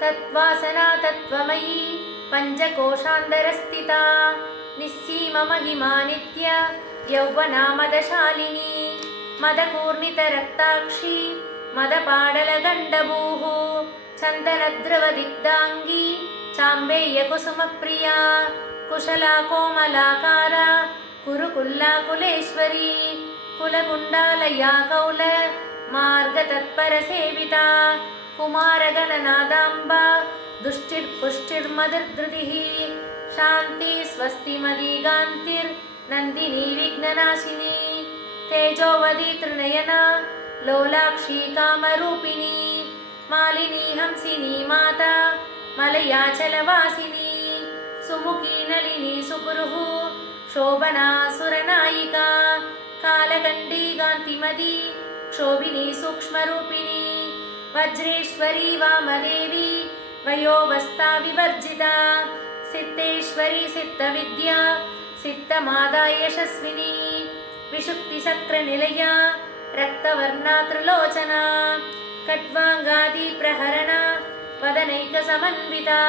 तत्त्वासना तत्त्वमयी पञ्चकोशान्तरस्थिता निस्सीममहिमा नित्य यौवना मदशालिनी मदपूर्णितरक्ताक्षी मदपाडलगण्डभूः चन्दनद्रवदिग्धाङ्गी चाम्बेयकुसुमप्रिया कुशला कोमलाकारा कुरुकुल्लाकुलेश्वरी कुलकुण्डालया कौल मार्गतत्परसेविता कुमारगणनादाम्बा दुष्टिर्पुष्टिर्मतिर्धृतिः शान्ति स्वस्तिमदीगान्तिर्नन्दिनी विघ्ननाशिनी तेजोवदी त्रिनयना लोलाक्षी कामरूपिणी मालिनी हंसिनी माता मलयाचलवासिनी सुमुखी नलिनी सुपुरुः शोभना सुरनायिका कालकण्डी कान्तिमती क्षोभिनी सूक्ष्मरूपिणी वज्रेश्वरी वामदेवी वयोवस्था विवर्जिता सिद्धेश्वरी सिद्धविद्या सिद्धमादा यशस्विनी विशुक्तिसक्रनिलया रक्तवर्णा त्रिलोचना खड्वाङ्गादी प्रहरणा वदनैकसमन्विता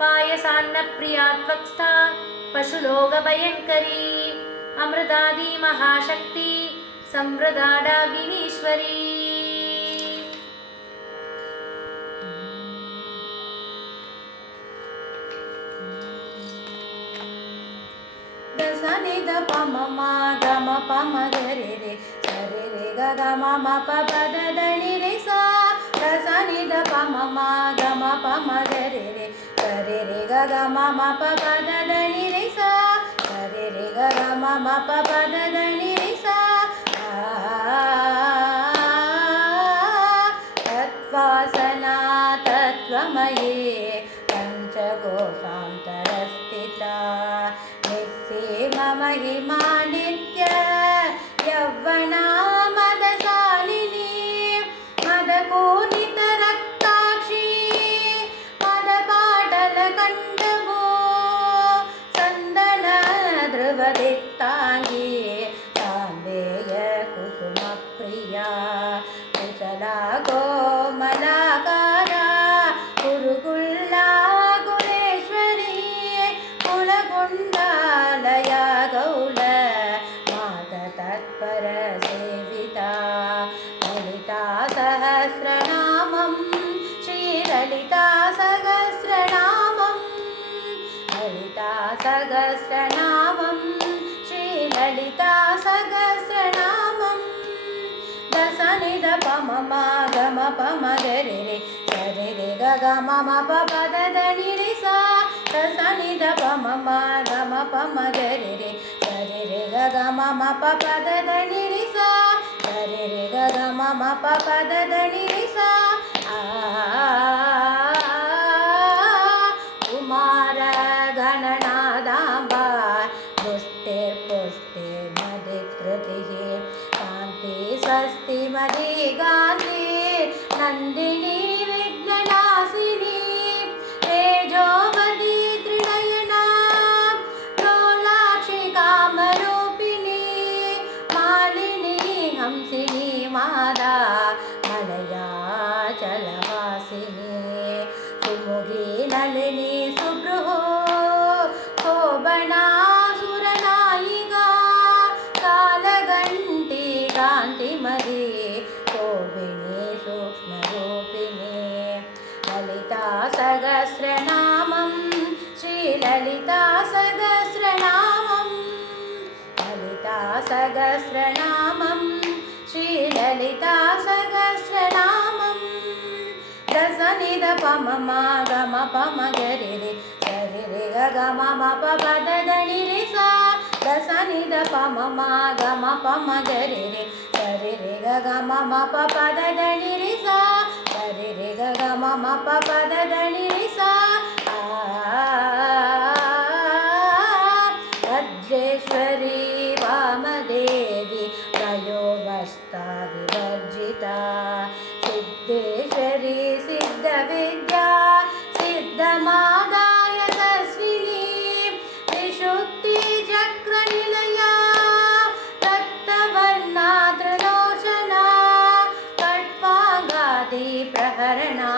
पायसान्नप्रिया त्वक्स्था पशुलोकभयङ्करी अमृतादी महाशक्ति संवृदाडागिनीश्वरी दसनि द पम मा ग म प म ग रे रे स रे रे ग ग म म प प द द नि रे सा दसनि द प म मा ग म प म ग रे रे स रे रे ग ग म म प प द द नि रे सा स रे रे ग ग म म प प द द नि रे सा तत्त्वासना तत्त्वमयी पञ्चकोशान्तरस्थिता निस्सीममहिमा नित्य यौवना मदशालिनी मदपूर्णितरक्ताक्षी मदपाटलकण्डभो चन्दनद्रवदिक्ताङ्गी चाम्बेयकुसुमप्रिया कुशला कोमलाकारा कुरुकुल्ला कुलेश्वरी कुलकुण्डालया गौल माततत्परसेविता ललिता सहस्रनामं श्रीललिता सहस्रनामं ललिता सहस्रनामं श्रीललिता सहस्रनामं दसनि द प म म ग म प म ग रे रे स रे रे ग ग म म प प द द नि रे सा दसनि द प म म ग म प म ग रे रे स रे रे ग ग म म प प द द नि रे सा स रे रे ग ग म म प प द द नि रे सा कुमार गणनादाम्बा दुष्टिर्पुष्टिर्मदिकृतिः कान्ति स्वस्तिमदी गान्ति नन्दिनी विघ्ननाशिनी तेजोवती त्रिनयना लोलाक्षि कामरूपिणी मालिनी हंसिनी मादा मलयाचलवासिनी सुमुखी नलिनी सुभ्रुः शोभना सुरनायिका कालगण्टी कान्तिमती शोभिनी सूक्ष्मरूपिणी ललिता सहस्रनामं श्रीललिता सहस्रनामं ललिता सहस्रनामं श्रीललिता सहस्रनामं दसनि द प म म ग म प म ग रे रे स रे रे ग ग म म प प द द नि रे सा दसनि द प म म ग म प म ग रे रे स रे रे ग ग म म प प द द नि रे सा स रे रे ग ग म म प प द द नि रे सा वज्रेश्वरी वामदेवी वयोवस्था विवर्जिता सिद्धेश्वरी सिद्धविद्या सिद्धमादा यशस्विनी विशुक्तिचक्रनिलया रक्तवर्णा त्रिलोचना खड्वाङ्गादी प्रहरणा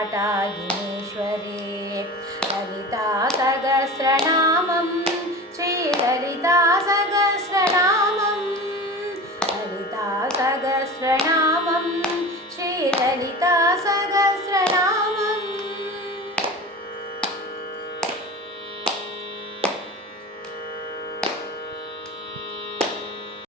काटागिनीश्वरी ललिता सहस्रनामं श्रीललिता सहस्रनामं ललिता सहस्रनामं श्रीललिता सहस्रनामं